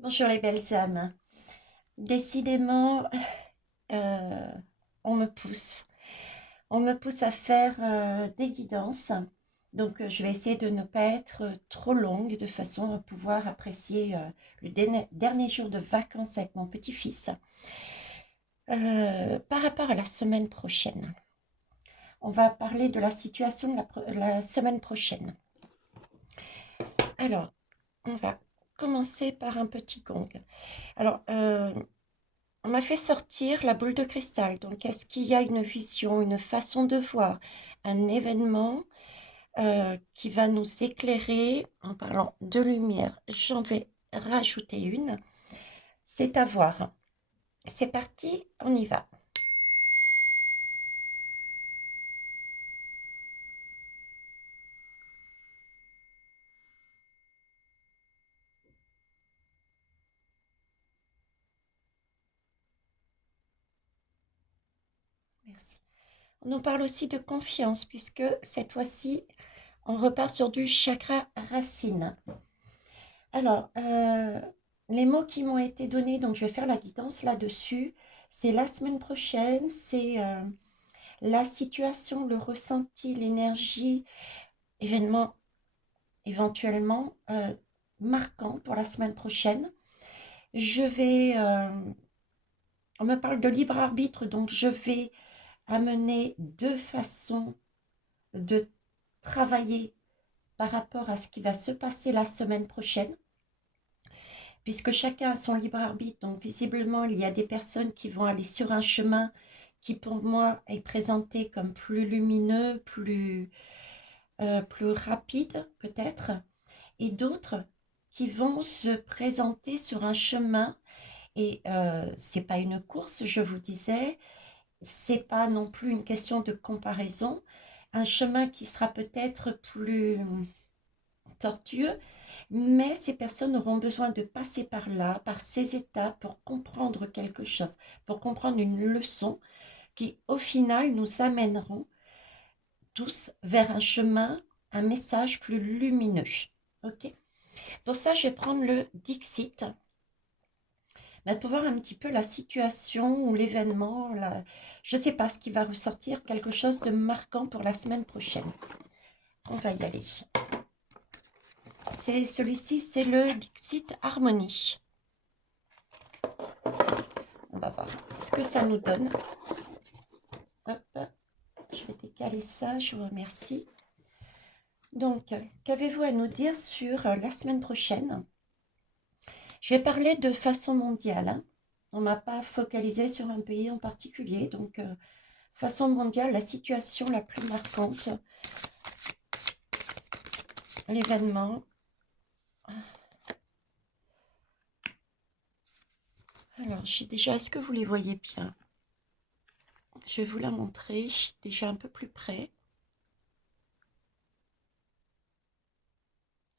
Bonjour les belles âmes. Décidément, euh, on me pousse. On me pousse à faire des guidances. Donc, je vais essayer de ne pas être trop longue de façon à pouvoir apprécier le dernier jour de vacances avec mon petit-fils. Par rapport à la semaine prochaine, on va parler de la situation de la semaine prochaine. Alors, on va commencer par un petit gong. Alors, on m'a fait sortir la boule de cristal. Donc, est-ce qu'il y a une vision, une façon de voir un événement qui va nous éclairer en parlant de lumière? J'en vais rajouter une. C'est à voir. C'est parti, on y va. Merci. On nous parle aussi de confiance puisque cette fois-ci, on repart sur du chakra racine. Alors, les mots qui m'ont été donnés, donc je vais faire la guidance là-dessus. C'est la semaine prochaine, c'est la situation, le ressenti, l'énergie, événement éventuellement marquant pour la semaine prochaine. Je vais, on me parle de libre arbitre, donc je vais amener deux façons de travailler par rapport à ce qui va se passer la semaine prochaine, puisque chacun a son libre arbitre. Donc visiblement, il y a des personnes qui vont aller sur un chemin qui pour moi est présenté comme plus lumineux, plus rapide peut-être, et d'autres qui vont se présenter sur un chemin. Et c'est pas une course, je vous disais, c'est pas non plus une question de comparaison. Un chemin qui sera peut-être plus tortueux, mais ces personnes auront besoin de passer par là, par ces étapes, pour comprendre quelque chose, pour comprendre une leçon qui, au final, nous amèneront tous vers un chemin, un message plus lumineux. Ok. Pour ça, je vais prendre le Dixit, mais pour voir un petit peu la situation ou l'événement, je ne sais pas ce qui va ressortir, quelque chose de marquant pour la semaine prochaine. On va y aller. C'est celui-ci, c'est le Dixit Harmonie. On va voir ce que ça nous donne. Hop, je vais décaler ça, je vous remercie. Donc, qu'avez-vous à nous dire sur la semaine prochaine? Je vais parler de façon mondiale, hein. On ne m'a pas focalisé sur un pays en particulier. Donc, façon mondiale, la situation la plus marquante, l'événement. Alors, j'ai déjà, est-ce que vous les voyez bien? Je vais vous la montrer déjà un peu plus près.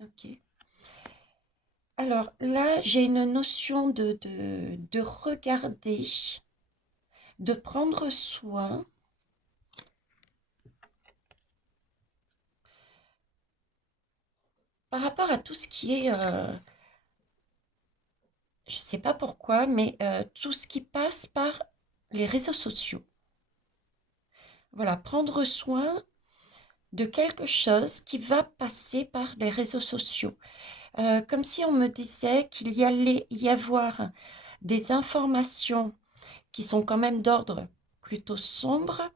Ok. Alors là, j'ai une notion de regarder, de prendre soin. Par rapport à tout ce qui est, je ne sais pas pourquoi, mais tout ce qui passe par les réseaux sociaux. Voilà, prendre soin de quelque chose qui va passer par les réseaux sociaux. Comme si on me disait qu'il y allait y avoir des informations qui sont quand même d'ordre plutôt sombre.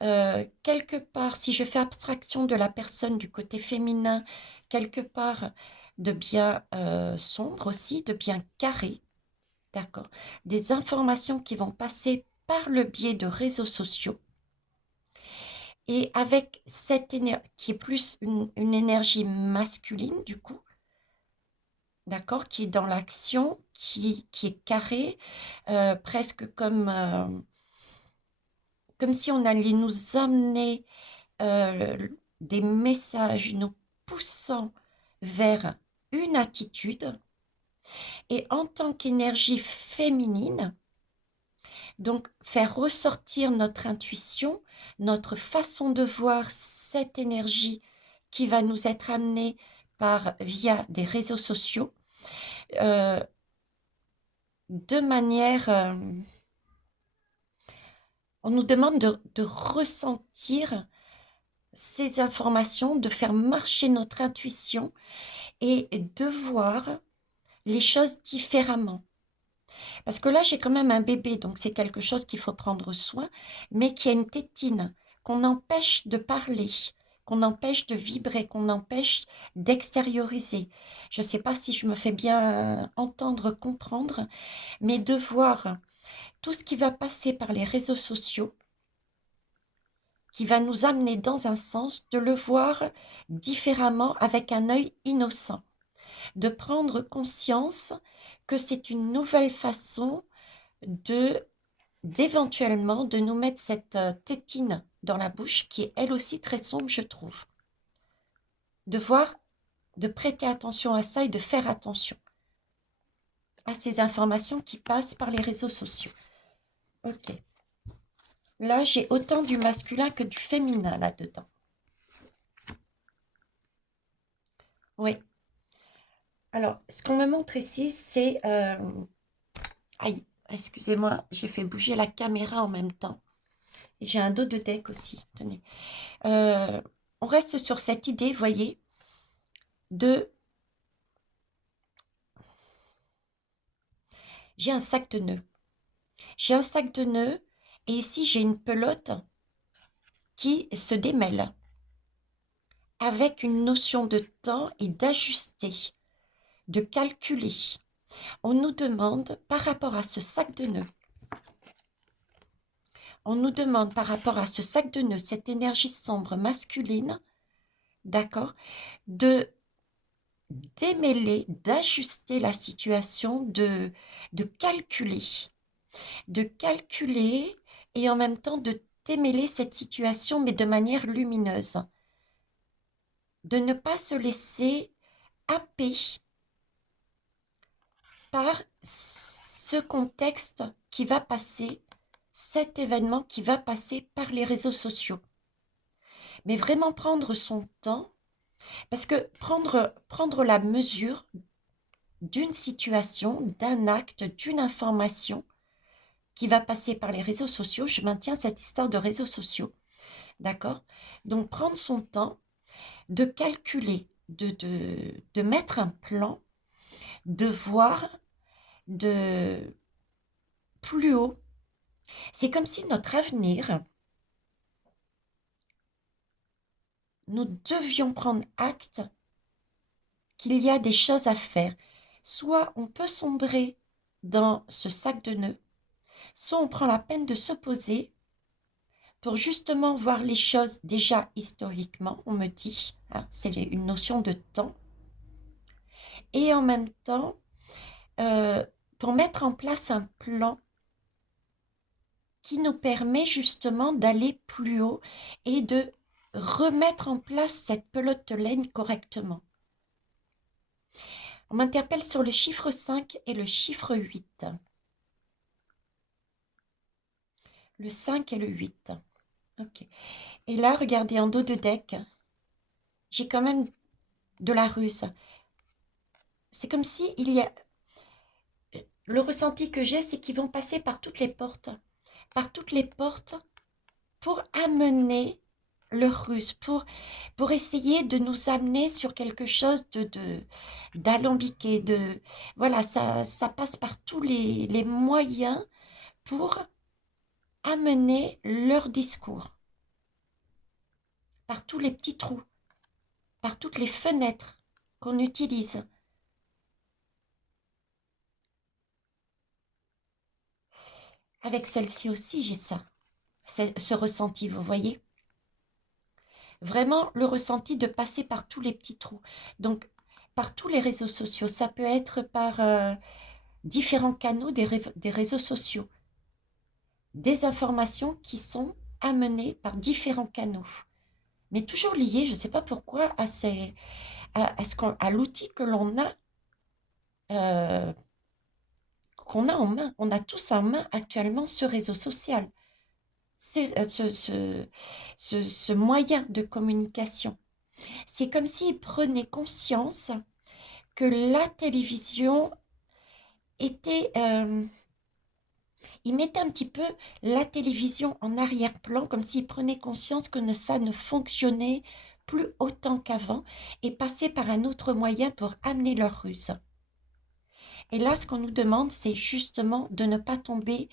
Quelque part, si je fais abstraction de la personne du côté féminin, quelque part de bien sombre aussi, de bien carré, d'accord? Des informations qui vont passer par le biais de réseaux sociaux et avec cette énergie qui est plus une énergie masculine du coup, d'accord, qui est dans l'action, qui est carré, presque comme si on allait nous amener des messages nous poussant vers une attitude. Et en tant qu'énergie féminine, donc faire ressortir notre intuition, notre façon de voir cette énergie qui va nous être amenée via des réseaux sociaux, euh, de manière... on nous demande de ressentir ces informations, de faire marcher notre intuition et de voir les choses différemment. Parce que là, j'ai quand même un bébé, donc c'est quelque chose qu'il faut prendre soin, mais qui a une tétine, qu'on empêche de parler, qu'on empêche de vibrer, qu'on empêche d'extérioriser. Je ne sais pas si je me fais bien entendre, comprendre, mais de voir tout ce qui va passer par les réseaux sociaux, qui va nous amener dans un sens, de le voir différemment avec un œil innocent, de prendre conscience que c'est une nouvelle façon de d'éventuellement de nous mettre cette tétine dans la bouche qui est elle aussi très sombre, je trouve. De voir, de prêter attention à ça et de faire attention à ces informations qui passent par les réseaux sociaux. Ok. Là, j'ai autant du masculin que du féminin là-dedans. Oui. Alors, ce qu'on me montre ici, c'est... Aïe, excusez-moi, j'ai fait bouger la caméra en même temps. Et j'ai un dos de deck aussi, tenez. Euh, on reste sur cette idée, voyez, de... J'ai un sac de nœuds. J'ai un sac de nœuds et ici, j'ai une pelote qui se démêle avec une notion de temps et d'ajuster, de calculer. On nous demande par rapport à ce sac de nœuds, on nous demande par rapport à ce sac de nœuds, cette énergie sombre masculine, d'accord, de démêler, d'ajuster la situation, de calculer et en même temps de démêler cette situation, mais de manière lumineuse, de ne pas se laisser happer par ce contexte qui va passer, cet événement qui va passer par les réseaux sociaux. Mais vraiment prendre son temps, parce que prendre la mesure d'une situation, d'un acte, d'une information qui va passer par les réseaux sociaux, je maintiens cette histoire de réseaux sociaux, d'accord? Donc prendre son temps de calculer, de mettre un plan, de voir de plus haut. C'est comme si notre avenir, nous devions prendre acte qu'il y a des choses à faire. Soit on peut sombrer dans ce sac de nœuds, soit on prend la peine de se poser pour justement voir les choses déjà historiquement, on me dit, hein, c'est une notion de temps, et en même temps, euh, pour mettre en place un plan qui nous permet justement d'aller plus haut et de remettre en place cette pelote de laine correctement. On m'interpelle sur le chiffre 5 et le chiffre 8. Le 5 et le 8. Ok. Et là, regardez, en dos de deck, j'ai quand même de la ruse. C'est comme si il y a... Le ressenti que j'ai, c'est qu'ils vont passer par toutes les portes. Par toutes les portes pour amener leur ruse, pour essayer de nous amener sur quelque chose d'alambiqué. Voilà, ça passe par tous les moyens pour amener leur discours, par tous les petits trous, par toutes les fenêtres qu'on utilise. Avec celle-ci aussi, j'ai ça, ce ressenti, vous voyez? Vraiment le ressenti de passer par tous les petits trous. Donc, par tous les réseaux sociaux. Ça peut être par différents canaux des réseaux sociaux. Des informations qui sont amenées par différents canaux. Mais toujours liées, je ne sais pas pourquoi, à l'outil que l'on a, en main. On a tous en main actuellement ce réseau social. C'est ce moyen de communication. C'est comme s'ils prenaient conscience que la télévision était, il mettait un petit peu la télévision en arrière-plan, comme s'il prenait conscience que ça ne fonctionnait plus autant qu'avant et passait par un autre moyen pour amener leur ruse. Et là, ce qu'on nous demande, c'est justement de ne pas tomber.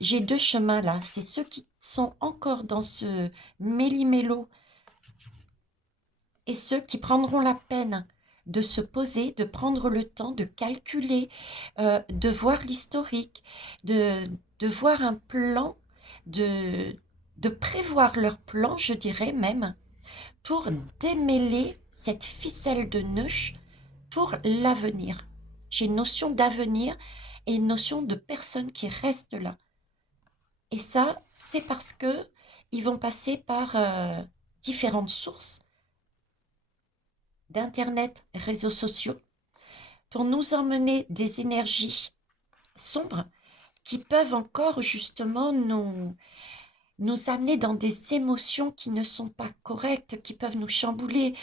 J'ai deux chemins là. C'est ceux qui sont encore dans ce méli-mélo et ceux qui prendront la peine de se poser, de prendre le temps de calculer, de voir l'historique, de voir un plan, de, de prévoir leur plan, je dirais même, pour démêler cette ficelle de nœud pour l'avenir. J'ai une notion d'avenir et une notion de personne qui reste là. Et ça, c'est parce que ils vont passer par différentes sources d'internet, réseaux sociaux, pour nous emmener des énergies sombres qui peuvent encore justement nous amener dans des émotions qui ne sont pas correctes, qui peuvent nous chambouler,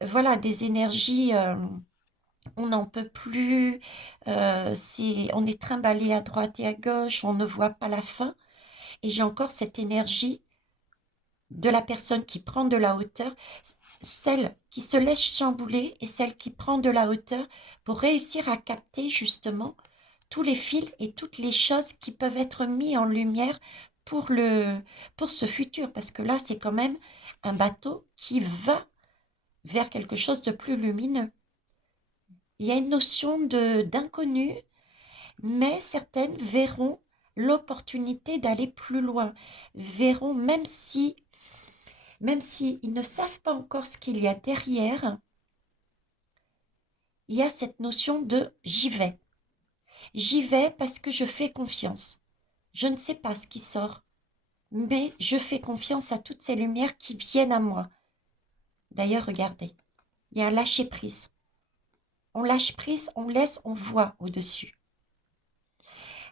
voilà, des énergies, on n'en peut plus, on est trimballé à droite et à gauche, on ne voit pas la fin. Et j'ai encore cette énergie de la personne qui prend de la hauteur, celle qui se laisse chambouler et celle qui prend de la hauteur pour réussir à capter justement tous les fils et toutes les choses qui peuvent être mis en lumière pour ce futur. Parce que là, c'est quand même un bateau qui va vers quelque chose de plus lumineux. Il y a une notion d'inconnu, mais certaines verront l'opportunité d'aller plus loin, verront même si ils ne savent pas encore ce qu'il y a derrière, il y a cette notion de j'y vais. J'y vais parce que je fais confiance. Je ne sais pas ce qui sort, mais je fais confiance à toutes ces lumières qui viennent à moi. D'ailleurs, regardez, il y a un lâcher-prise. On lâche prise, on laisse, on voit au-dessus.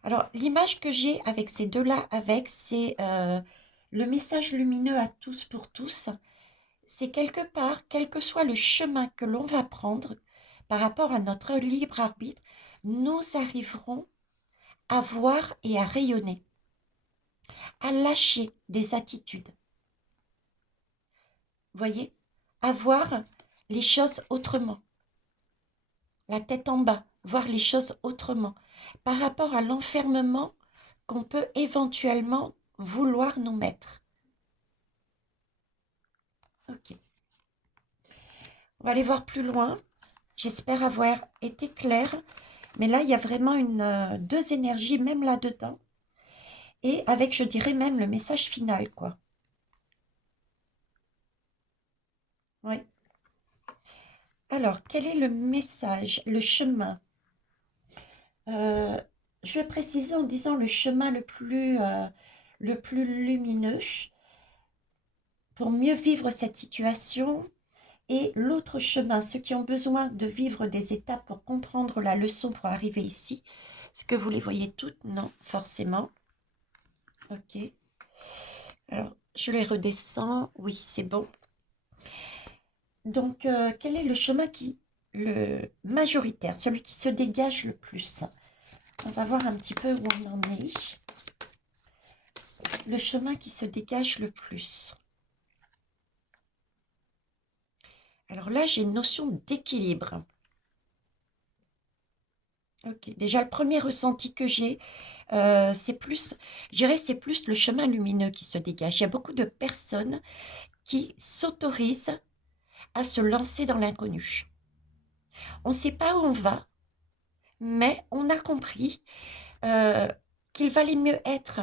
Alors, l'image que j'ai avec ces deux-là, c'est le message lumineux à tous pour tous. C'est quelque part, quel que soit le chemin que l'on va prendre par rapport à notre libre arbitre, nous arriverons à voir et à rayonner, à lâcher des attitudes. Voyez, à voir les choses autrement, la tête en bas, voir les choses autrement, par rapport à l'enfermement qu'on peut éventuellement vouloir nous mettre. Ok. On va aller voir plus loin. J'espère avoir été claire. Mais là, il y a vraiment deux énergies, même là-dedans. Et avec, je dirais, même le message final, quoi. Oui. Alors, quel est le message, le chemin? Euh, je vais préciser en disant le chemin le plus lumineux pour mieux vivre cette situation. Et l'autre chemin, ceux qui ont besoin de vivre des étapes pour comprendre la leçon pour arriver ici. Est-ce que vous les voyez toutes? Non, forcément. Ok. Alors, je les redescends. Oui, c'est bon. Donc, quel est le chemin le majoritaire, celui qui se dégage le plus? On va voir un petit peu où on en est. Le chemin qui se dégage le plus. Alors là, j'ai une notion d'équilibre. Ok, déjà le premier ressenti que j'ai, c'est plus, je dirais, c'est plus le chemin lumineux qui se dégage. Il y a beaucoup de personnes qui s'autorisent à se lancer dans l'inconnu. On ne sait pas où on va, mais on a compris qu'il valait mieux être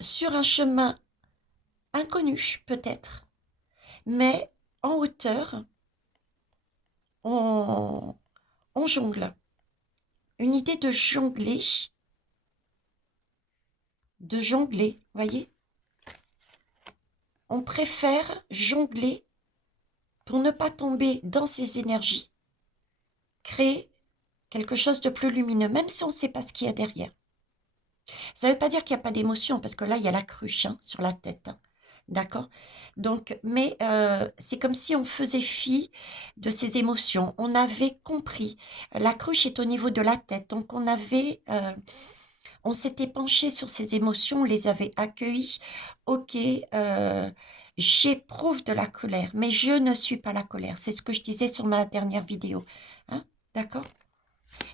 sur un chemin inconnu peut-être, mais en hauteur, on, on jongle. Une idée de jongler, voyez. On préfère jongler pour ne pas tomber dans ces énergies, créer quelque chose de plus lumineux, même si on ne sait pas ce qu'il y a derrière. Ça ne veut pas dire qu'il n'y a pas d'émotion, parce que là, il y a la cruche sur la tête. D'accord? Donc, mais c'est comme si on faisait fi de ses émotions. On avait compris. La cruche est au niveau de la tête. Donc, on s'était penché sur ses émotions, on les avait accueillies. Ok, j'éprouve de la colère, mais je ne suis pas la colère. C'est ce que je disais sur ma dernière vidéo. Hein? D'accord?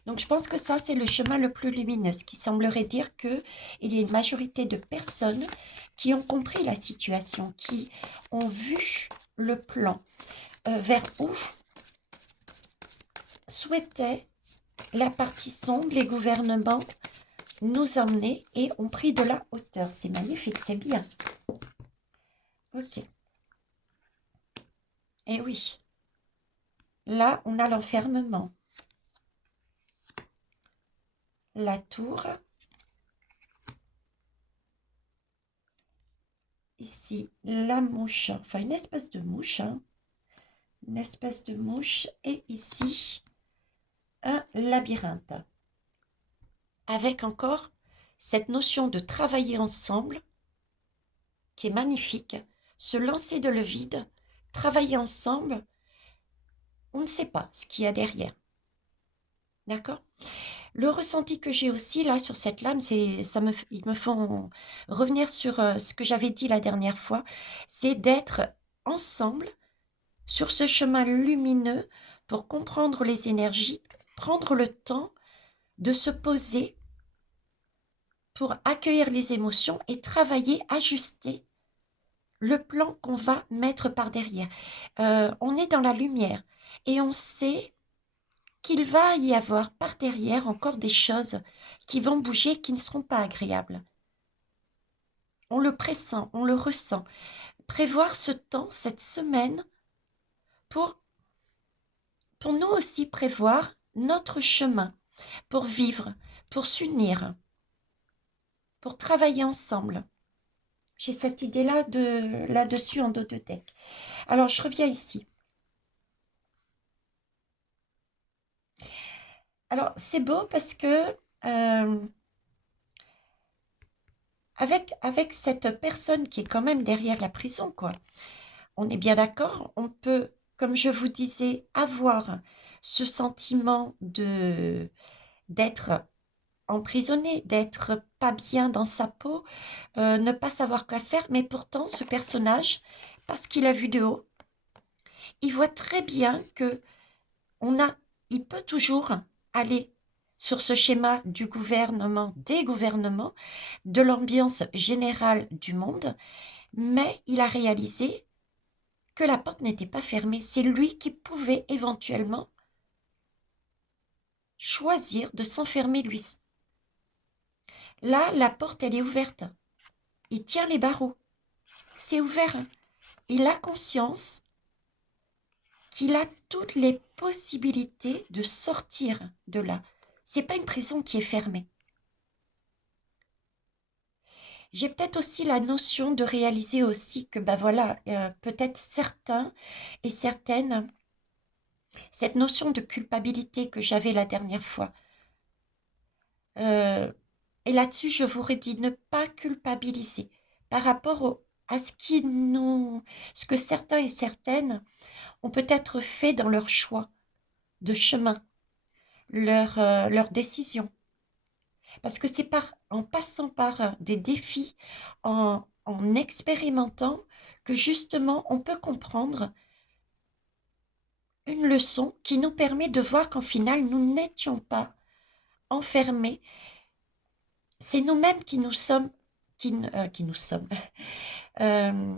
Donc, je pense que ça, c'est le chemin le plus lumineux, ce qui semblerait dire qu'il y a une majorité de personnes qui ont compris la situation, qui ont vu le plan vers où souhaitait la partie sombre, les gouvernements, nous emmener et ont pris de la hauteur. C'est magnifique, c'est bien. Ok. Et oui, là, on a l'enfermement. La tour. Ici, la mouche, enfin une espèce de mouche, hein. Une espèce de mouche. Et ici, un labyrinthe. Avec encore cette notion de travailler ensemble qui est magnifique. Se lancer de le vide, travailler ensemble, on ne sait pas ce qu'il y a derrière. D'accord? Le ressenti que j'ai aussi là sur cette lame, ils me font revenir sur ce que j'avais dit la dernière fois, c'est d'être ensemble sur ce chemin lumineux pour comprendre les énergies, prendre le temps de se poser pour accueillir les émotions et travailler, ajuster le plan qu'on va mettre par derrière. On est dans la lumière et on sait qu'il va y avoir par derrière encore des choses qui vont bouger, qui ne seront pas agréables. On le pressent, on le ressent. Prévoir ce temps, cette semaine, pour, pour nous aussi prévoir notre chemin, pour vivre, pour s'unir, pour travailler ensemble. J'ai cette idée-là là-dessus en dos de deck. Alors, je reviens ici. Alors, c'est beau parce que avec cette personne qui est quand même derrière la prison, quoi, on est bien d'accord, on peut, comme je vous disais, avoir ce sentiment d'être emprisonné, d'être pas bien dans sa peau, ne pas savoir quoi faire, mais pourtant, ce personnage, parce qu'il a vu de haut, il voit très bien que il peut toujours aller sur ce schéma du gouvernement, des gouvernements, de l'ambiance générale du monde, mais il a réalisé que la porte n'était pas fermée. C'est lui qui pouvait éventuellement choisir de s'enfermer lui. Là, la porte, elle est ouverte. Il tient les barreaux. C'est ouvert. Il a conscience qu'il a toutes les possibilités de sortir de là. C'est pas une prison qui est fermée. J'ai peut-être aussi la notion de réaliser aussi que, ben voilà, peut-être certains et certaines, cette notion de culpabilité que j'avais la dernière fois. Et là-dessus, je vous redis, ne pas culpabiliser par rapport à ce que certains et certaines ont peut-être fait dans leur choix de chemin, leur décision. Parce que c'est en passant par des défis, en expérimentant, que justement on peut comprendre une leçon qui nous permet de voir qu'en final, nous n'étions pas enfermés. C'est nous-mêmes qui nous sommes, qui nous sommes. Euh,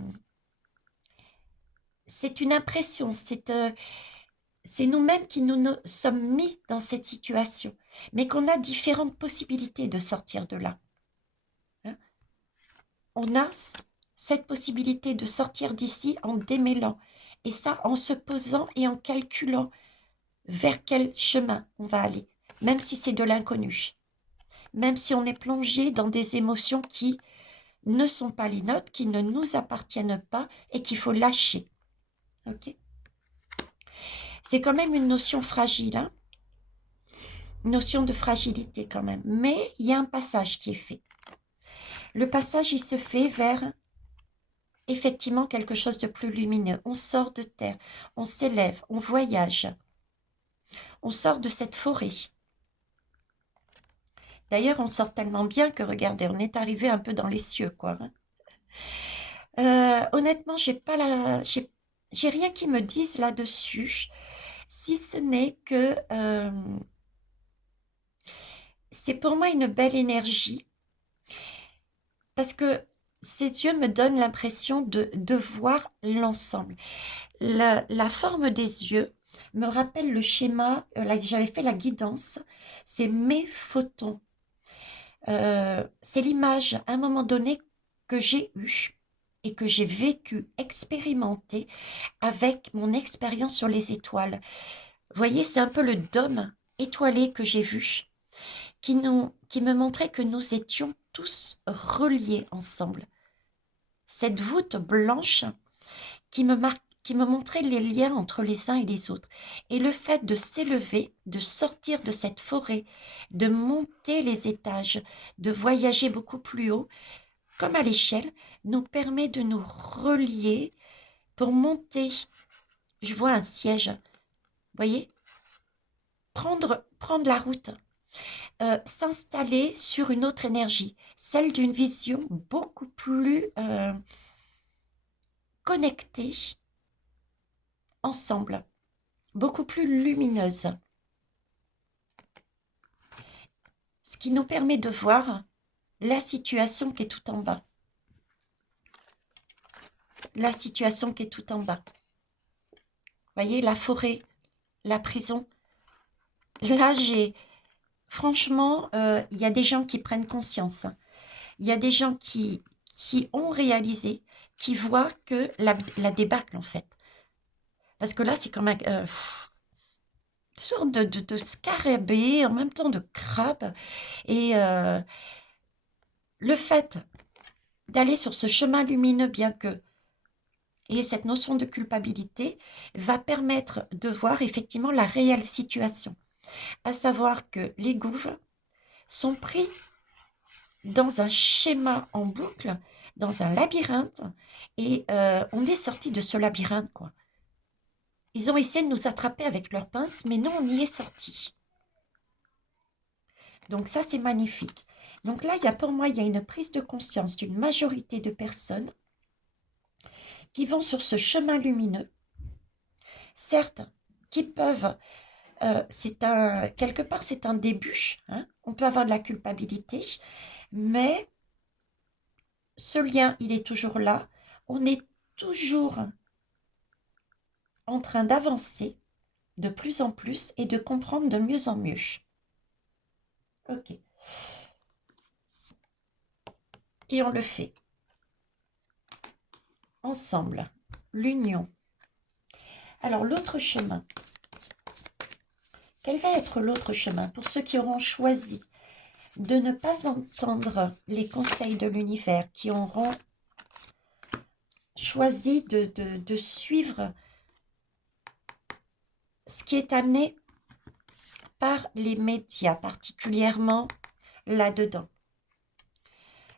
c'est une impression, c'est nous-mêmes qui nous sommes mis dans cette situation, mais qu'on a différentes possibilités de sortir de là. Hein. On a cette possibilité de sortir d'ici en démêlant, et ça en se posant et en calculant vers quel chemin on va aller, même si c'est de l'inconnu, même si on est plongé dans des émotions qui ne sont pas les nôtres, qui ne nous appartiennent pas et qu'il faut lâcher. Ok? C'est quand même une notion fragile, hein? Une notion de fragilité quand même. Mais il y a un passage qui est fait. Le passage, il se fait vers effectivement quelque chose de plus lumineux. On sort de terre, on s'élève, on voyage, on sort de cette forêt. D'ailleurs, on sort tellement bien que, regardez, on est arrivé un peu dans les cieux, quoi. Hein. Honnêtement, j'ai rien qui me dise là-dessus, si ce n'est que c'est pour moi une belle énergie, parce que ces yeux me donnent l'impression de voir l'ensemble. La forme des yeux me rappelle le schéma, j'avais fait la guidance, c'est mes photons. C'est l'image, à un moment donné, que j'ai eue et que j'ai vécu, expérimenté avec mon expérience sur les étoiles. Vous voyez, c'est un peu le dôme étoilé que j'ai vu, qui me montrait que nous étions tous reliés ensemble. Cette voûte blanche qui me montrait les liens entre les uns et les autres. Et le fait de s'élever, de sortir de cette forêt, de monter les étages, de voyager beaucoup plus haut, comme à l'échelle, nous permet de nous relier pour monter. Je vois un siège, vous voyez, prendre la route, s'installer sur une autre énergie, celle d'une vision beaucoup plus connectée ensemble, beaucoup plus lumineuse. Ce qui nous permet de voir la situation qui est tout en bas. La situation qui est tout en bas. Vous voyez, la forêt, la prison. Là, franchement, il y a des gens qui prennent conscience. Il y a des gens qui ont réalisé, qui voient que la débâcle, en fait. Parce que là, c'est comme une sorte de scarabée, en même temps de crabe. Et le fait d'aller sur ce chemin lumineux, bien que, et cette notion de culpabilité, va permettre de voir effectivement la réelle situation. À savoir que les gouffres sont pris dans un schéma en boucle, dans un labyrinthe, et on est sorti de ce labyrinthe, quoi. Ils ont essayé de nous attraper avec leurs pinces, mais non, on y est sorti. Donc ça, c'est magnifique. Donc là, pour moi, il y a une prise de conscience d'une majorité de personnes qui vont sur ce chemin lumineux, certes, qui peuvent, quelque part, c'est un début, hein, on peut avoir de la culpabilité, mais ce lien, il est toujours là, on est toujours en train d'avancer de plus en plus et de comprendre de mieux en mieux. Ok. Et on le fait ensemble, l'union. Alors l'autre chemin, quel va être l'autre chemin pour ceux qui auront choisi de ne pas entendre les conseils de l'univers, qui auront choisi de suivre ce qui est amené par les médias, particulièrement là-dedans,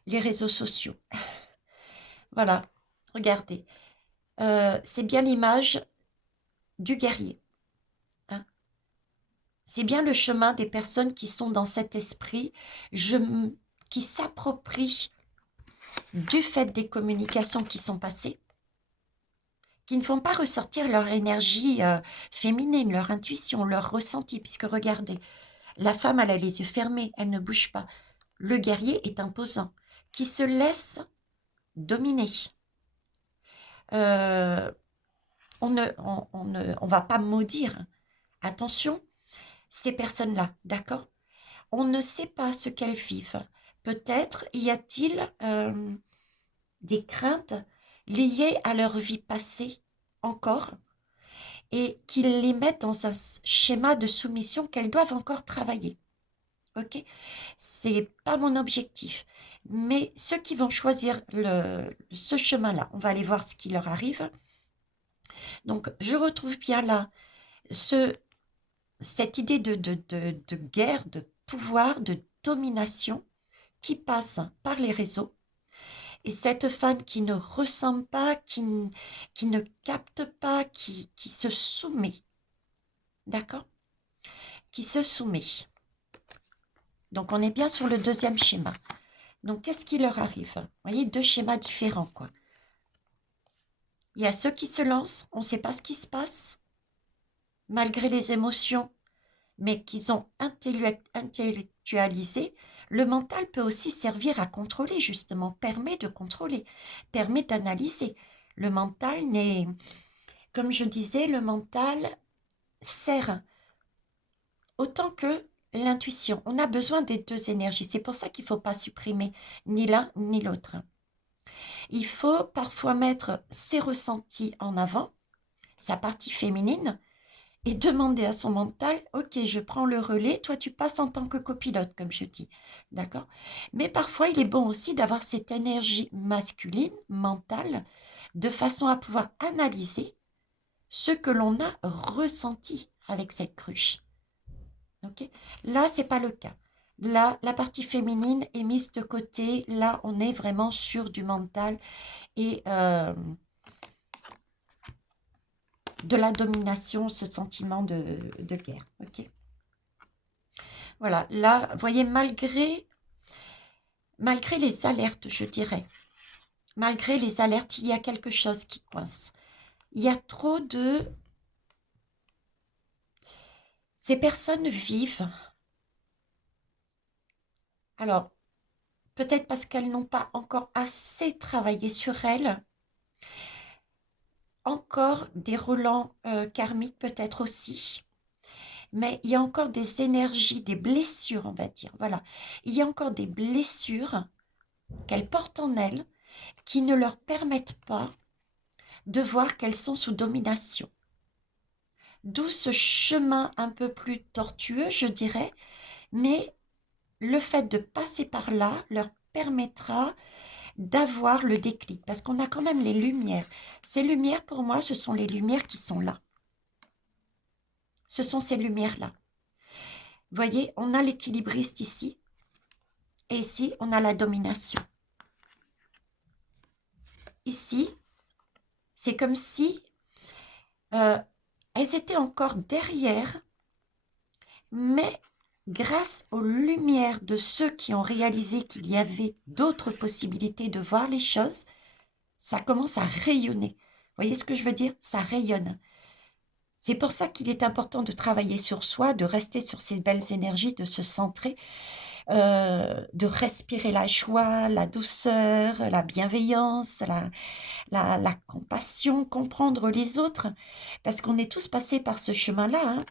les réseaux sociaux. Voilà, regardez, c'est bien l'image du guerrier. Hein. C'est bien le chemin des personnes qui sont dans cet esprit, qui s'approprient du fait des communications qui sont passées, qui ne font pas ressortir leur énergie féminine, leur intuition, leur ressenti, puisque regardez, la femme, elle a les yeux fermés, elle ne bouge pas. Le guerrier est imposant, qui se laisse dominer. On ne va pas maudire. Attention, ces personnes-là, d'accord? On ne sait pas ce qu'elles vivent. Peut-être y a-t-il des craintes liées à leur vie passée encore et qu'ils les mettent dans un schéma de soumission qu'elles doivent encore travailler. Ok? C'est pas mon objectif. Mais ceux qui vont choisir ce chemin-là, on va aller voir ce qui leur arrive. Donc, je retrouve bien là cette idée de guerre, de pouvoir, de domination qui passe par les réseaux Et cette femme qui ne ressent pas, qui ne capte pas, qui se soumet, d'accord? Qui se soumet. Donc, on est bien sur le deuxième schéma. Donc, qu'est-ce qui leur arrive? Vous voyez, deux schémas différents, quoi. Il y a ceux qui se lancent, on ne sait pas ce qui se passe, malgré les émotions, mais qu'ils ont intellectualisé. Le mental peut aussi servir à contrôler, justement, permet de contrôler, permet d'analyser. Le mental n'est, comme je disais, le mental sert autant que l'intuition. On a besoin des deux énergies. C'est pour ça qu'il ne faut pas supprimer ni l'un ni l'autre. Il faut parfois mettre ses ressentis en avant, sa partie féminine, et demander à son mental, ok, je prends le relais, toi tu passes en tant que copilote, comme je dis, d'accord? Mais parfois, il est bon aussi d'avoir cette énergie masculine, mentale, de façon à pouvoir analyser ce que l'on a ressenti avec cette cruche. Ok. Là, c'est pas le cas. Là, la partie féminine est mise de côté. Là, on est vraiment sur du mental et de la domination, ce sentiment de guerre. Ok. Voilà. Là, vous voyez, malgré les alertes, je dirais, malgré les alertes, il y a quelque chose qui coince. Il y a trop de... Ces personnes vivent. Alors, peut-être parce qu'elles n'ont pas encore assez travaillé sur elles, encore des relents karmiques peut-être aussi, mais il y a encore des énergies, des blessures, on va dire, voilà. Il y a encore des blessures qu'elles portent en elles qui ne leur permettent pas de voir qu'elles sont sous domination. D'où ce chemin un peu plus tortueux, je dirais, mais le fait de passer par là leur permettra d'avoir le déclic, parce qu'on a quand même les lumières. Ces lumières, pour moi, ce sont les lumières qui sont là. Ce sont ces lumières-là. Vous voyez, on a l'équilibriste ici, et ici, on a la domination. Ici, c'est comme si elles étaient encore derrière, mais grâce aux lumières de ceux qui ont réalisé qu'il y avait d'autres possibilités de voir les choses, ça commence à rayonner. Vous voyez ce que je veux dire? Ça rayonne. C'est pour ça qu'il est important de travailler sur soi, de rester sur ces belles énergies, de se centrer, de respirer la joie, la douceur, la bienveillance, la compassion, comprendre les autres. Parce qu'on est tous passés par ce chemin-là, hein,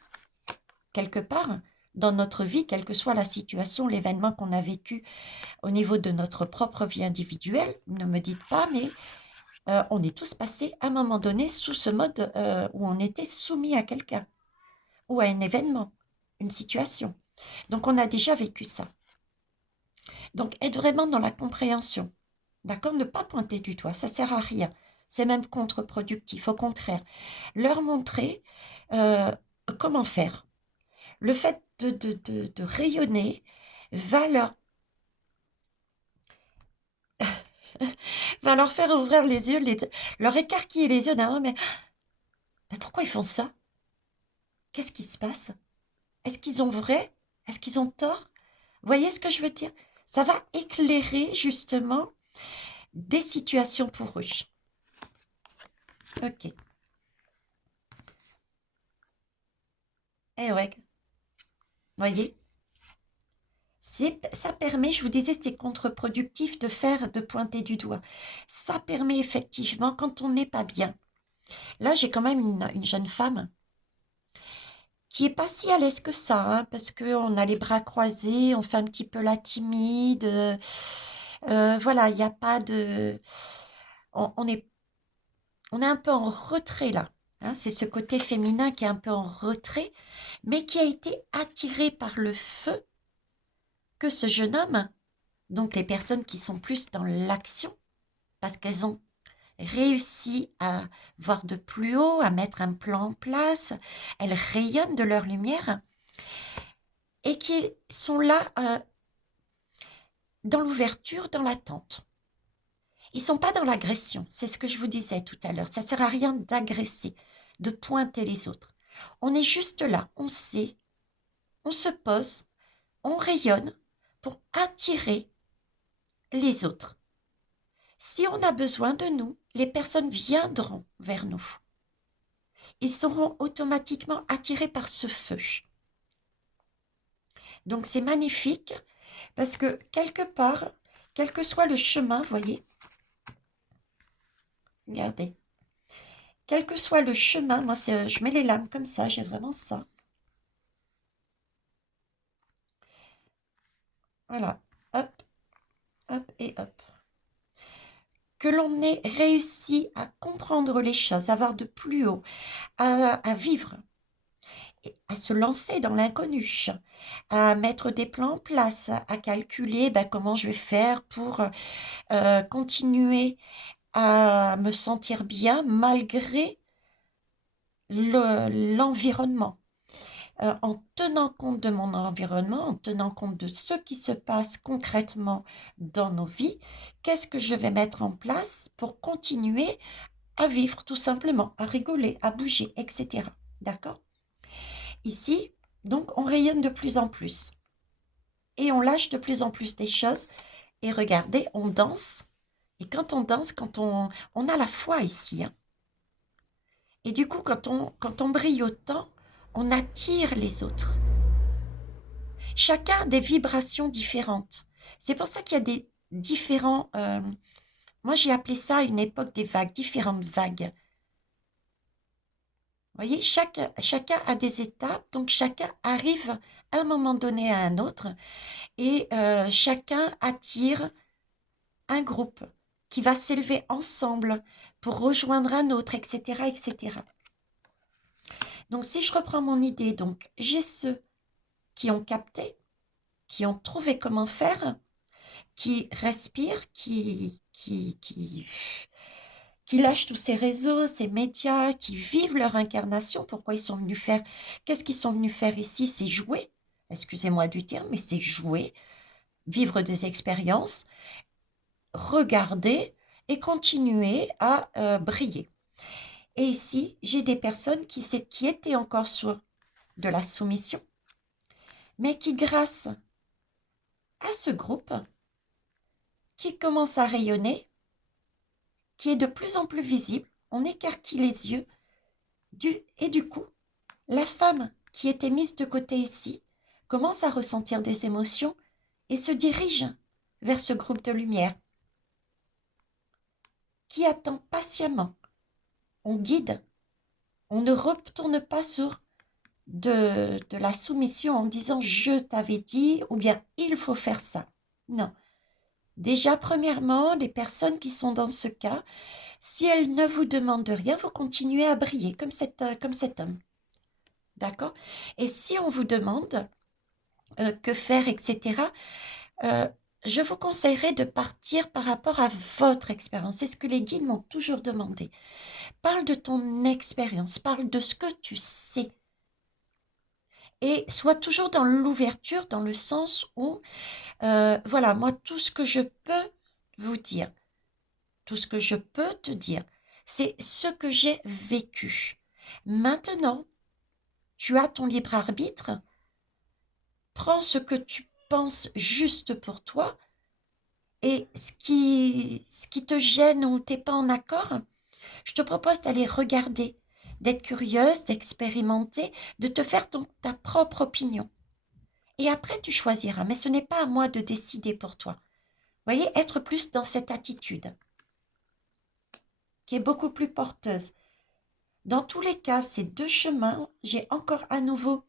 quelque part, dans notre vie, quelle que soit la situation, l'événement qu'on a vécu au niveau de notre propre vie individuelle. Ne me dites pas, mais on est tous passés à un moment donné sous ce mode où on était soumis à quelqu'un ou à un événement, une situation. Donc, on a déjà vécu ça. Donc, être vraiment dans la compréhension. D'accord? Ne pas pointer du doigt, ça ne sert à rien. C'est même contre-productif. Au contraire, leur montrer euh, comment faire. Le fait de rayonner va va leur faire ouvrir les yeux, leur écarquiller les yeux. Non, mais pourquoi ils font ça? Qu'est-ce qui se passe? Est-ce qu'ils ont vrai? Est-ce qu'ils ont tort? Vous voyez ce que je veux dire? Ça va éclairer justement des situations pour eux. Ok. Eh ouais, voyez? Ça permet, je vous disais, c'est contre-productif de pointer du doigt. Ça permet effectivement, quand on n'est pas bien. Là, j'ai quand même une jeune femme qui est pas si à l'aise que ça, hein, parce qu'on a les bras croisés, on fait un petit peu la timide. Voilà, il n'y a pas de... on est un peu en retrait là. Hein, c'est ce côté féminin qui est un peu en retrait, mais qui a été attiré par le feu que ce jeune homme, donc les personnes qui sont plus dans l'action, parce qu'elles ont réussi à voir de plus haut, à mettre un plan en place, elles rayonnent de leur lumière et qui sont là dans l'ouverture, dans l'attente. Ils sont pas dans l'agression, c'est ce que je vous disais tout à l'heure. Ça sert à rien d'agresser, de pointer les autres. On est juste là, on sait, on se pose, on rayonne pour attirer les autres. Si on a besoin de nous, les personnes viendront vers nous. Ils seront automatiquement attirés par ce feu. Donc c'est magnifique parce que quelque part, quel que soit le chemin, voyez, regardez, quel que soit le chemin, moi je mets les lames comme ça, j'ai vraiment ça. Voilà, hop, hop et hop. Que l'on ait réussi à comprendre les choses, à voir de plus haut, à vivre, à se lancer dans l'inconnu, à mettre des plans en place, à calculer comment je vais faire pour continuer à me sentir bien malgré l'environnement. En tenant compte de mon environnement, en tenant compte de ce qui se passe concrètement dans nos vies, qu'est-ce que je vais mettre en place pour continuer à vivre tout simplement, à rigoler, à bouger, etc. D'accord? Ici, donc, on rayonne de plus en plus et on lâche de plus en plus des choses. Et regardez, on danse. Et quand on danse, on a la foi ici, hein. Et du coup, quand on brille autant, on attire les autres. Chacun a des vibrations différentes. C'est pour ça qu'il y a des différents... moi, j'ai appelé ça à une époque des vagues, différentes vagues. Vous voyez, chacun a des étapes, donc chacun arrive à un moment donné à un autre, et chacun attire un groupe qui va s'élever ensemble pour rejoindre un autre, etc., etc. Donc, si je reprends mon idée, donc j'ai ceux qui ont capté, qui ont trouvé comment faire, qui respirent, qui lâchent tous ces réseaux, ces médias, qui vivent leur incarnation. Pourquoi ils sont venus faire? Qu'est-ce qu'ils sont venus faire ici? C'est jouer. Excusez-moi du terme, mais c'est jouer, vivre des expériences, regarder et continuer à briller. Et ici, j'ai des personnes qui étaient encore sur de la soumission, mais qui, grâce à ce groupe, qui commence à rayonner, qui est de plus en plus visible, on écarquille les yeux, et du coup, la femme qui était mise de côté ici commence à ressentir des émotions et se dirige vers ce groupe de lumière qui attend patiemment. On guide, on ne retourne pas sur de la soumission en disant je t'avais dit ou bien il faut faire ça. Non. Déjà, premièrement, les personnes qui sont dans ce cas, si elles ne vous demandent rien, vous continuez à briller comme cet homme. D'accord? Et si on vous demande que faire, etc., euh, je vous conseillerais de partir par rapport à votre expérience. C'est ce que les guides m'ont toujours demandé. Parle de ton expérience, parle de ce que tu sais. Et sois toujours dans l'ouverture, dans le sens où, voilà, moi, tout ce que je peux vous dire, tout ce que je peux te dire, c'est ce que j'ai vécu. Maintenant, tu as ton libre arbitre. Prends ce que tu penses juste pour toi et ce qui te gêne ou t'es pas en accord, je te propose d'aller regarder, d'être curieuse, d'expérimenter, de te faire ta propre opinion. Et après, tu choisiras, mais ce n'est pas à moi de décider pour toi. Vous voyez, être plus dans cette attitude qui est beaucoup plus porteuse. Dans tous les cas, ces deux chemins, j'ai encore à nouveau,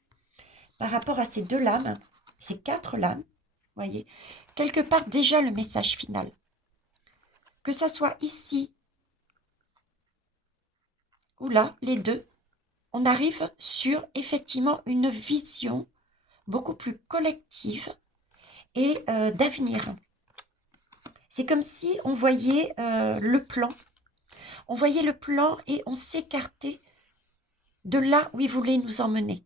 par rapport à ces deux lames, ces quatre lames, voyez, quelque part déjà le message final. Que ça soit ici ou là, les deux, on arrive sur effectivement une vision beaucoup plus collective et d'avenir. C'est comme si on voyait le plan. On voyait le plan et on s'écartait de là où il voulait nous emmener.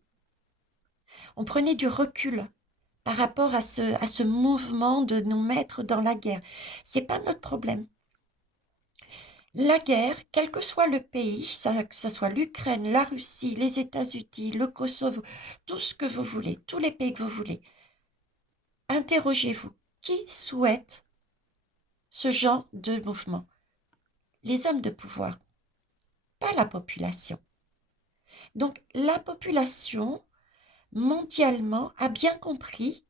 On prenait du recul par rapport à ce mouvement de nous mettre dans la guerre. Ce n'est pas notre problème. La guerre, quel que soit le pays, que ce soit l'Ukraine, la Russie, les États-Unis, le Kosovo, tout ce que vous voulez, tous les pays que vous voulez, interrogez-vous. Qui souhaite ce genre de mouvement? Les hommes de pouvoir, pas la population. Donc la population, mondialement, a bien compris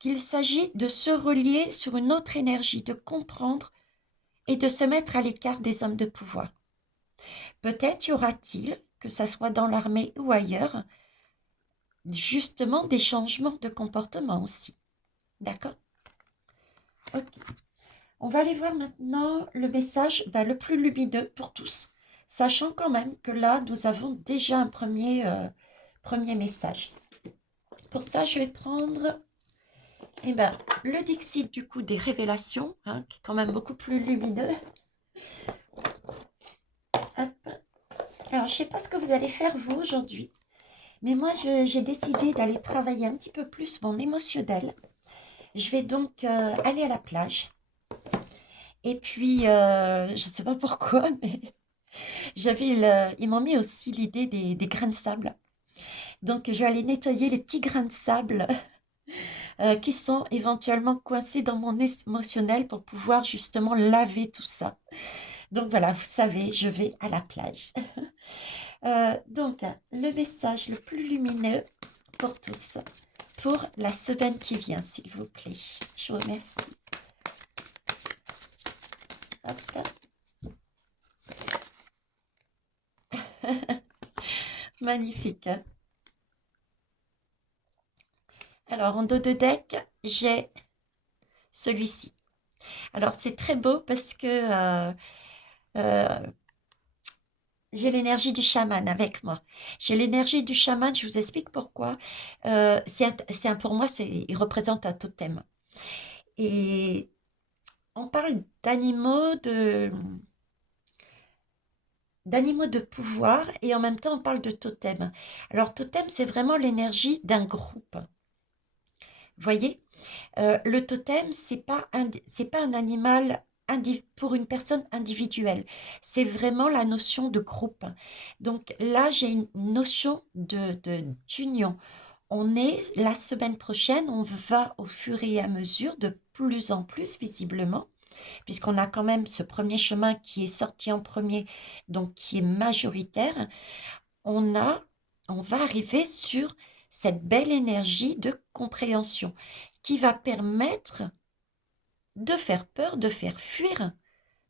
qu'il s'agit de se relier sur une autre énergie, de comprendre et de se mettre à l'écart des hommes de pouvoir. Peut-être y aura-t-il, que ça soit dans l'armée ou ailleurs, justement des changements de comportement aussi. D'accord? Ok. On va aller voir maintenant le message le plus lumineux pour tous, sachant quand même que là, nous avons déjà un premier message. Pour ça, je vais prendre le Dixit du coup des révélations, hein, qui est quand même beaucoup plus lumineux. Hop. Alors, je ne sais pas ce que vous allez faire vous aujourd'hui, mais moi, j'ai décidé d'aller travailler un petit peu plus mon émotionnel. Je vais donc aller à la plage. Et puis, je ne sais pas pourquoi, mais ils m'ont mis aussi l'idée des grains de sable. Donc, je vais aller nettoyer les petits grains de sable qui sont éventuellement coincés dans mon émotionnel pour pouvoir justement laver tout ça. Donc voilà, vous savez, je vais à la plage. Donc, le message le plus lumineux pour tous, pour la semaine qui vient, s'il vous plaît. Je vous remercie. Hop. Magnifique. Alors, en dos de deck, j'ai celui-ci. Alors, c'est très beau parce que euh, j'ai l'énergie du chaman avec moi. J'ai l'énergie du chaman, je vous explique pourquoi. Pour moi, il représente un totem. Et on parle d'animaux de pouvoir et en même temps on parle de totem. Alors totem, c'est vraiment l'énergie d'un groupe. Vous voyez, le totem, c'est pas un animal pour une personne individuelle. C'est vraiment la notion de groupe. Donc là, j'ai une notion d'union. On est la semaine prochaine, on va au fur et à mesure de plus en plus visiblement, puisqu'on a quand même ce premier chemin qui est sorti en premier, donc qui est majoritaire. On a, on va arriver sur cette belle énergie de compréhension qui va permettre de faire peur, de faire fuir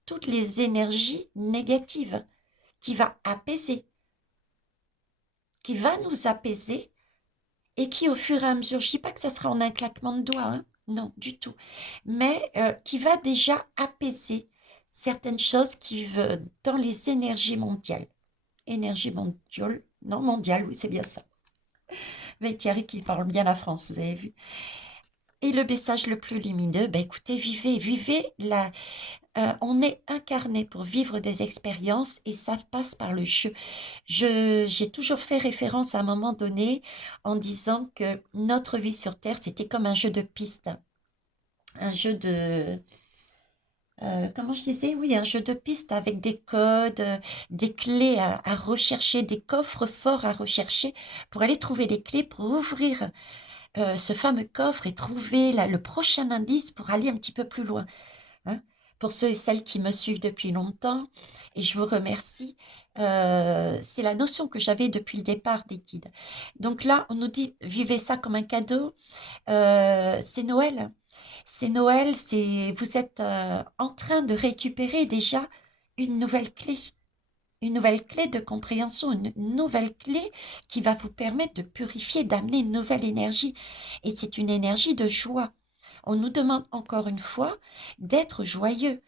toutes les énergies négatives, qui va apaiser, qui va nous apaiser et qui au fur et à mesure, je ne dis pas que ça sera en un claquement de doigts, hein, non, du tout, mais qui va déjà apaiser certaines choses dans les énergies mondiales, non, mondiales, oui, c'est bien ça. Mais Thierry qui parle bien la France, vous avez vu. Et le message le plus lumineux, écoutez, vivez on est incarné pour vivre des expériences et ça passe par le jeu. J'ai toujours fait référence à un moment donné en disant que notre vie sur Terre, c'était comme un jeu de piste, un jeu comment je disais? Oui, un jeu de piste avec des codes, des clés à rechercher, des coffres forts à rechercher pour aller trouver les clés pour ouvrir ce fameux coffre et trouver le prochain indice pour aller un petit peu plus loin, hein. Pour ceux et celles qui me suivent depuis longtemps, et je vous remercie, c'est la notion que j'avais depuis le départ des guides. Donc là, on nous dit, vivez ça comme un cadeau, c'est Noël. C'est Noël, vous êtes en train de récupérer déjà une nouvelle clé de compréhension, une nouvelle clé qui va vous permettre de purifier, d'amener une nouvelle énergie. Et c'est une énergie de joie. On nous demande encore une fois d'être joyeux.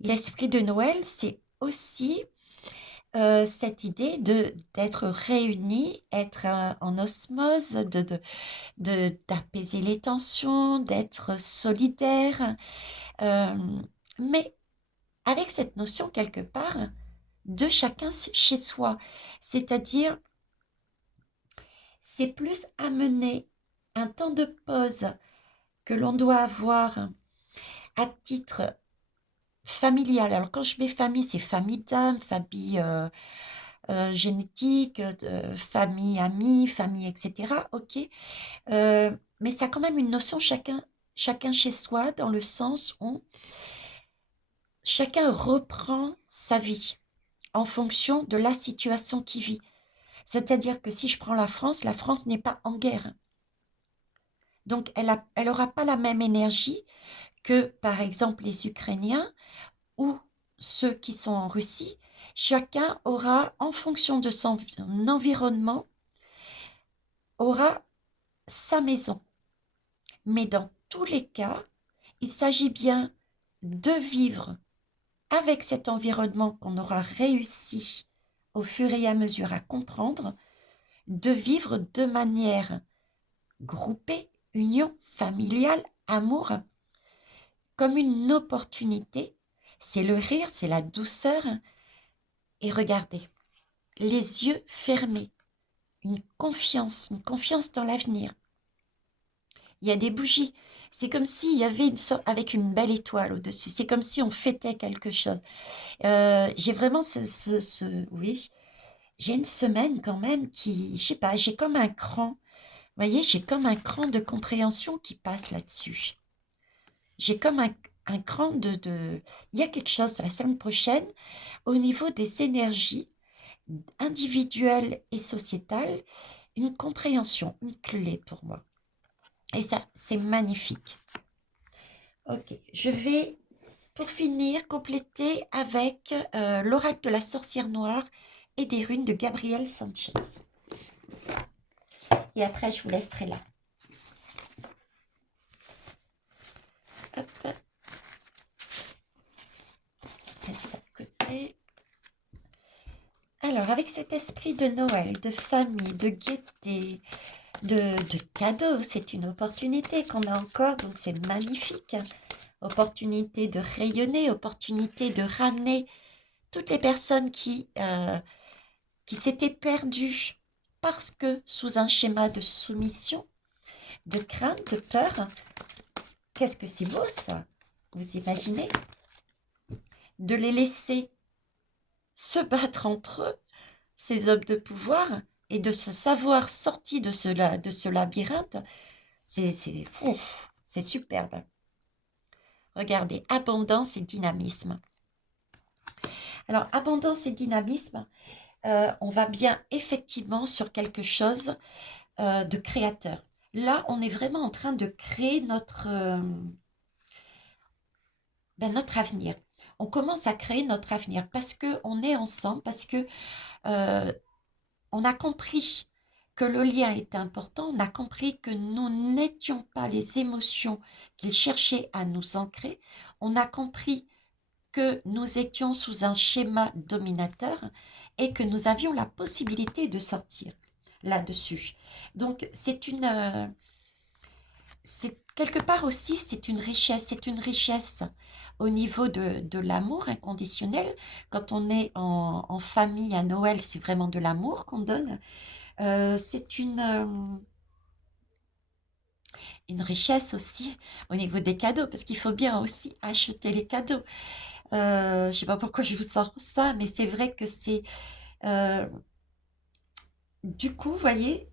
L'esprit de Noël, c'est aussi cette idée d'être réunis, être en osmose, d'apaiser les tensions, d'être solidaire, euh, mais avec cette notion quelque part de chacun chez soi. C'est-à-dire, c'est plus amener un temps de pause que l'on doit avoir à titre familiale. Alors, quand je mets famille, c'est famille d'âme, famille génétique, famille amie, famille, etc. Ok. Mais ça a quand même une notion chacun chez soi, dans le sens où chacun reprend sa vie en fonction de la situation qu'il vit. C'est-à-dire que si je prends la France n'est pas en guerre. Donc, elle aura pas la même énergie que, par exemple, les Ukrainiens ou ceux qui sont en Russie. Chacun aura, en fonction de son environnement, aura sa maison. Mais dans tous les cas, il s'agit bien de vivre avec cet environnement qu'on aura réussi au fur et à mesure à comprendre, de vivre de manière groupée, union familiale, amour, comme une opportunité. C'est le rire, c'est la douceur. Et regardez, les yeux fermés, une confiance dans l'avenir. Il y a des bougies. C'est comme s'il y avait une sorte, avec une belle étoile au-dessus. C'est comme si on fêtait quelque chose. J'ai vraiment oui, j'ai une semaine quand même qui, je sais pas, j'ai comme un cran. Vous voyez, j'ai comme un cran de compréhension qui passe là-dessus. J'ai comme un cran Il y a quelque chose la semaine prochaine au niveau des énergies individuelles et sociétales, une compréhension, une clé pour moi. Et ça, c'est magnifique. Ok, je vais, pour finir, compléter avec l'oracle de la sorcière noire et des runes de Gabriel Sanchez. Et après, je vous laisserai là. Hop, mettre ça de côté. Alors, avec cet esprit de Noël, de famille, de gaieté, de cadeaux, c'est une opportunité qu'on a encore, donc c'est magnifique. Opportunité de rayonner, opportunité de ramener toutes les personnes qui s'étaient perdues parce que sous un schéma de soumission, de crainte, de peur. Qu'est-ce que c'est beau ça? Vous imaginez? De les laisser se battre entre eux, ces hommes de pouvoir, et de se savoir sortis de ce labyrinthe, c'est superbe. Regardez, abondance et dynamisme. Alors, abondance et dynamisme, on va bien effectivement sur quelque chose de créateur. Là, on est vraiment en train de créer notre avenir. On commence à créer notre avenir parce qu'on est ensemble, parce que euh, on a compris que le lien était important, on a compris que nous n'étions pas les émotions qu'il cherchait à nous ancrer, on a compris que nous étions sous un schéma dominateur et que nous avions la possibilité de sortir là-dessus. Donc, c'est quelque part aussi, c'est une richesse au niveau de l'amour inconditionnel. Quand on est en famille à Noël, c'est vraiment de l'amour qu'on donne. C'est une richesse aussi au niveau des cadeaux, parce qu'il faut bien aussi acheter les cadeaux. Je ne sais pas pourquoi je vous sors ça, mais c'est vrai que c'est... euh, du coup, vous voyez,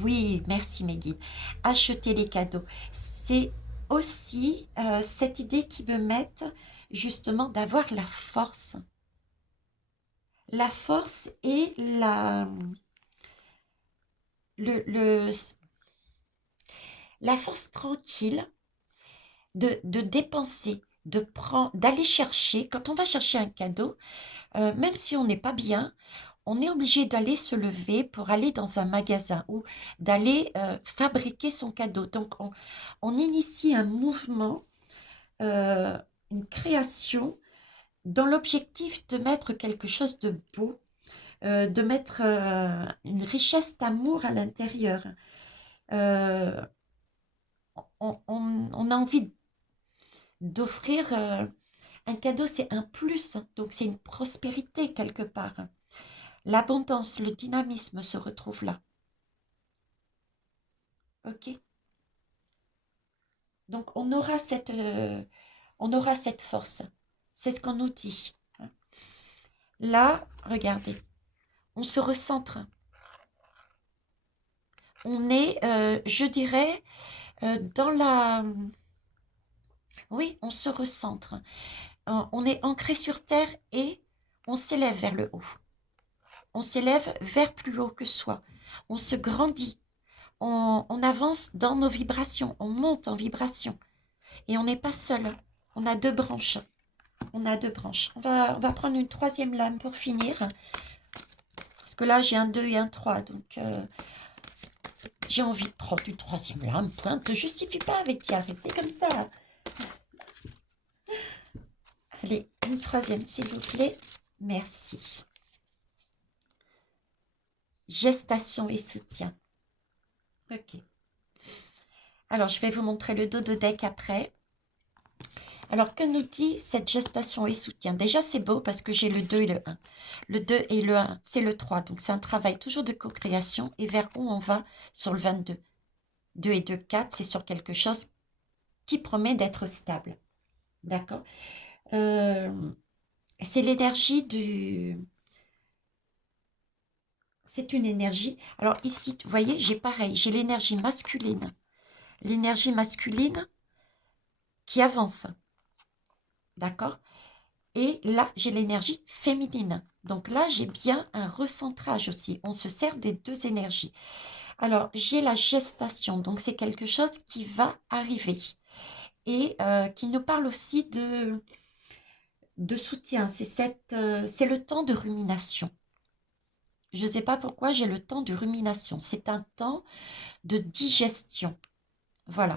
oui, merci Meggy. Acheter les cadeaux. C'est aussi cette idée qui me met justement d'avoir la force. La force et le, la force tranquille de dépenser, d'aller chercher. Quand on va chercher un cadeau, même si on n'est pas bien, on est obligé d'aller se lever pour aller dans un magasin ou d'aller fabriquer son cadeau. Donc, on initie un mouvement, euh, une création dans l'objectif de mettre quelque chose de beau, de mettre une richesse d'amour à l'intérieur. Euh, on a envie d'offrir un cadeau, c'est un plus, donc c'est une prospérité quelque part. L'abondance, le dynamisme se retrouvent là. Ok. Donc on aura on aura cette force. C'est ce qu'on nous dit. Là, regardez, on se recentre. On est, je dirais, dans la... Oui, on se recentre. On est ancré sur terre et on s'élève vers le haut. On s'élève vers plus haut que soi. On se grandit. On avance dans nos vibrations. On monte en vibration. Et on n'est pas seul. On a deux branches. On a deux branches. On va prendre une troisième lame pour finir. Parce que là, j'ai un 2 et un 3. Donc, j'ai envie de prendre une troisième lame. Ne te justifie pas avec Thierry. C'est comme ça. Allez, une troisième, s'il vous plaît. Merci. Gestation et soutien. Ok. Alors, je vais vous montrer le dos de deck après. Alors, que nous dit cette gestation et soutien? Déjà, c'est beau parce que j'ai le 2 et le 1. Le 2 et le 1, c'est le 3. Donc, c'est un travail toujours de co-création. Et vers où on va sur le 22? 2 et 2, 4, c'est sur quelque chose qui promet d'être stable. D'accord? C'est l'énergie du... C'est une énergie... Alors ici, vous voyez, j'ai pareil. J'ai l'énergie masculine. L'énergie masculine qui avance. D'accord? Et là, j'ai l'énergie féminine. Donc là, j'ai bien un recentrage aussi. On se sert des deux énergies. Alors, j'ai la gestation. Donc, c'est quelque chose qui va arriver. Et qui nous parle aussi de soutien. C'est le temps de rumination. Je ne sais pas pourquoi j'ai le temps de rumination. C'est un temps de digestion. Voilà.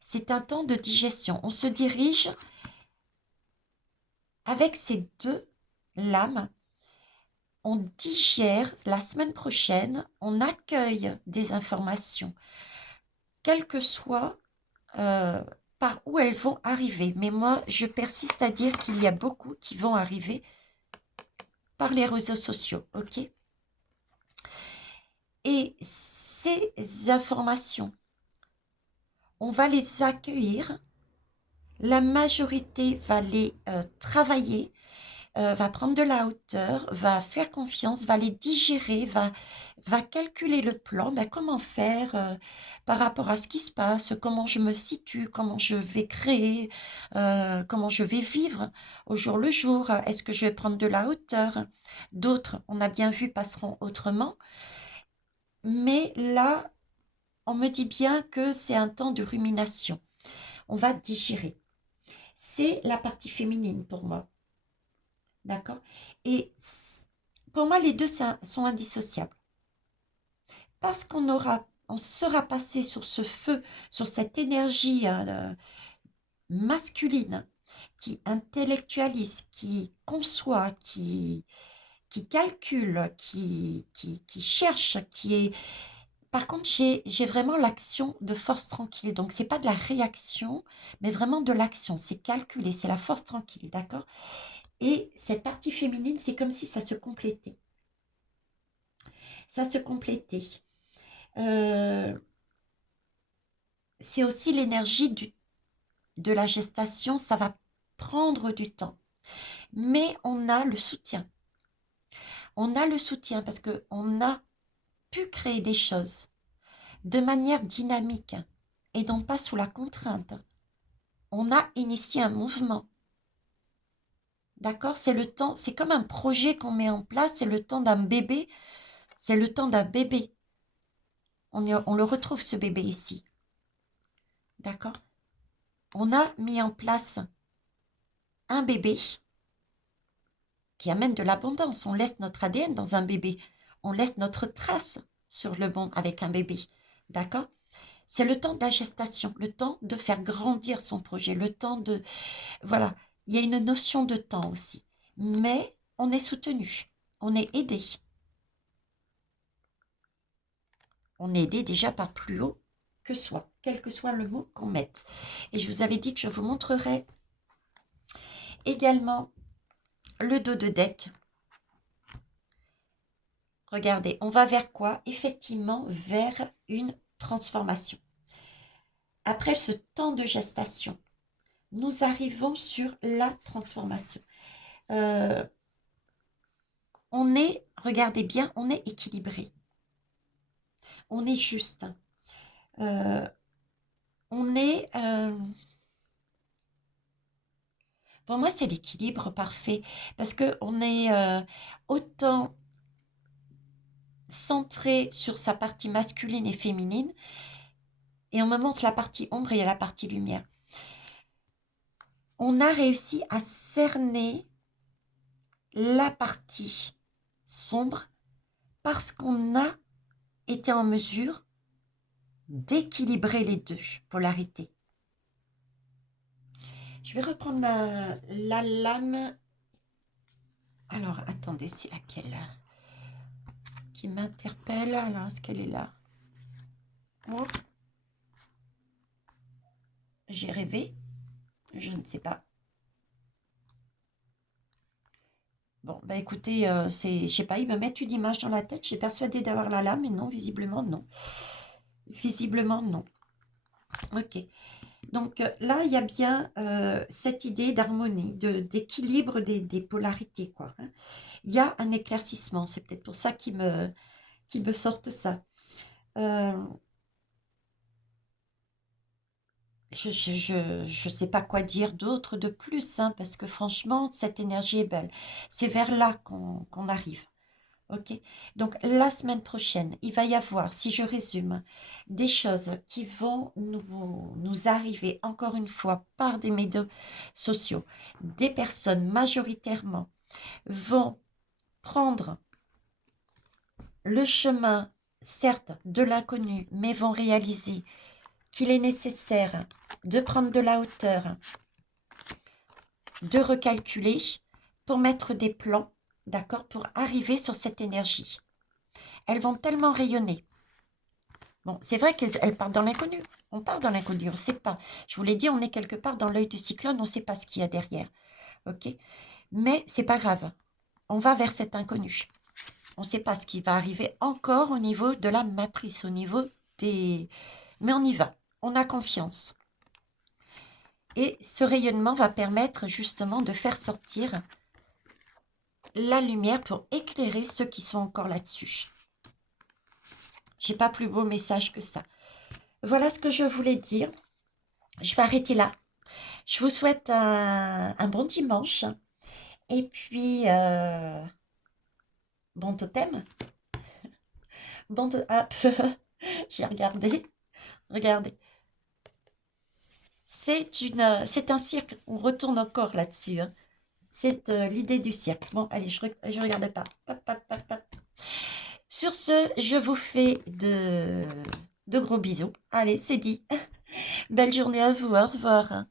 C'est un temps de digestion. On se dirige avec ces deux lames. On digère la semaine prochaine. On accueille des informations, quelles que soient par où elles vont arriver. Mais moi, je persiste à dire qu'il y a beaucoup qui vont arriver par les réseaux sociaux. Ok? Et ces informations, on va les accueillir, la majorité va les travailler, va prendre de la hauteur, va faire confiance, va les digérer, va calculer le plan, ben, comment faire par rapport à ce qui se passe, comment je me situe, comment je vais créer, comment je vais vivre au jour le jour, est-ce que je vais prendre de la hauteur? D'autres, on a bien vu, passeront autrement, mais là, on me dit bien que c'est un temps de rumination. On va digérer. C'est la partie féminine pour moi. D'accord? Et pour moi, les deux sont indissociables. Parce on sera passé sur ce feu, sur cette énergie masculine qui intellectualise, qui conçoit, qui calcule, qui cherche, qui est... Par contre, j'ai vraiment l'action de force tranquille. Donc, c'est pas de la réaction, mais vraiment de l'action. C'est calculé, c'est la force tranquille, d'accord? Et cette partie féminine, c'est comme si ça se complétait. Ça se complétait. C'est aussi l'énergie de la gestation. Ça va prendre du temps. Mais on a le soutien. On a le soutien parce qu'on a pu créer des choses de manière dynamique et non pas sous la contrainte. On a initié un mouvement. D'accord? C'est le temps, c'est comme un projet qu'on met en place, c'est le temps d'un bébé, c'est le temps d'un bébé. On le retrouve ce bébé ici. D'accord? On a mis en place un bébé qui amène de l'abondance. On laisse notre ADN dans un bébé. On laisse notre trace sur le monde avec un bébé. D'accord? C'est le temps de la gestation, le temps de faire grandir son projet, le temps de... Voilà, il y a une notion de temps aussi. Mais on est soutenu, on est aidé. On est aidé déjà par plus haut que soi, quel que soit le mot qu'on mette. Et je vous avais dit que je vous montrerai également le dos de deck. Regardez, on va vers quoi? Effectivement, vers une transformation. Après ce temps de gestation, nous arrivons sur la transformation. Euh, on est, regardez bien, on est équilibré. On est juste. Euh, on est... pour moi, c'est l'équilibre parfait. Parce qu'on est autant centré sur sa partie masculine et féminine, et on me montre la partie ombre et la partie lumière. On a réussi à cerner la partie sombre parce qu'on a été en mesure d'équilibrer les deux polarités. Je vais reprendre la lame. Alors, attendez, c'est laquelle qui m'interpelle? Alors, est-ce qu'elle est là? Oh, j'ai rêvé. Je ne sais pas. Bon, bah écoutez, je sais pas, ils me mettent une image dans la tête. J'ai persuadée d'avoir la lame, mais non, visiblement non. Visiblement non. Ok. Donc là, il y a bien cette idée d'harmonie, d'équilibre des polarités, quoi, hein. Il y a un éclaircissement. C'est peut-être pour ça qu'ils me sortent ça. Euh, je sais pas quoi dire d'autre de plus, hein, parce que franchement, cette énergie est belle. C'est vers là qu'on arrive. Ok? Donc, la semaine prochaine, il va y avoir, si je résume, des choses qui vont nous arriver, encore une fois, par des médias sociaux. Des personnes, majoritairement, vont prendre le chemin, certes, de l'inconnu, mais vont réaliser qu'il est nécessaire de prendre de la hauteur, de recalculer pour mettre des plans, d'accord, pour arriver sur cette énergie. Elles vont tellement rayonner. Bon, c'est vrai qu'elles partent dans l'inconnu. On part dans l'inconnu, on ne sait pas. Je vous l'ai dit, on est quelque part dans l'œil du cyclone, on ne sait pas ce qu'il y a derrière. Ok? Mais c'est pas grave. On va vers cet inconnu. On ne sait pas ce qui va arriver encore au niveau de la matrice, au niveau des... Mais on y va. On a confiance. Et ce rayonnement va permettre justement de faire sortir la lumière pour éclairer ceux qui sont encore là-dessus. J'ai pas plus beau message que ça. Voilà ce que je voulais dire. Je vais arrêter là. Je vous souhaite un bon dimanche. Et puis, bon totem. Bon ah, j'ai regardé. Regardez. C'est un cirque. On retourne encore là-dessus, hein. C'est l'idée du cirque. Bon, allez, je regarde pas. Pop, pop, pop, pop. Sur ce, je vous fais de gros bisous. Allez, c'est dit. Belle journée à vous. Au revoir.